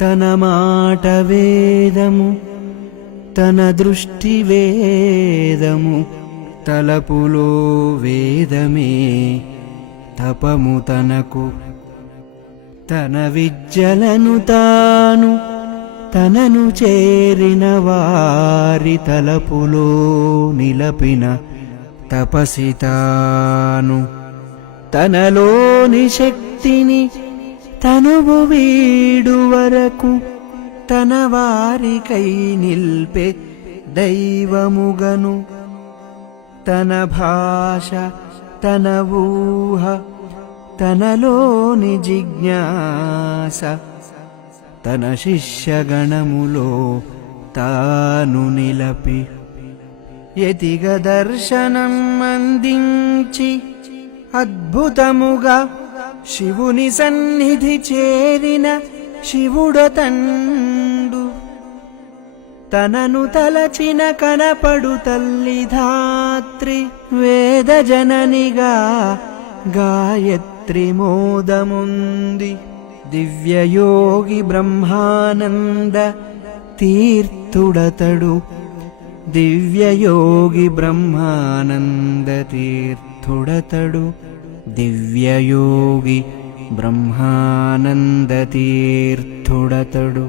తన మాట వేదము తన దృష్టి వేదము తలపులో వేదమే తపము తనకు తన విద్యలను తాను తనను చేరిన వారి తలపులో నిలపిన తపసితాను తనలోని శక్తిని తనువు వీడు వరకు తన వారికై నిల్పే దైవముగను తన భాష తన ఊహ తనలోని జిజ్ఞాస తన శిష్యగణములో తాను నిలపి యతిగ దర్శనం అందించి అద్భుతముగా శివుని సన్నిధి చేరిన శివుడతండు తనను తలచిన కనపడు తల్లి ధాత్రి వేద జననిగా గాయత్రి మోదముంది దివ్యయోగి బ్రహ్మానంద తీర్థుడతడు దివ్యయోగి బ్రహ్మానంద తీర్థుడతడు దివ్యయోగి బ్రహ్మానంద తీర్థుడతడు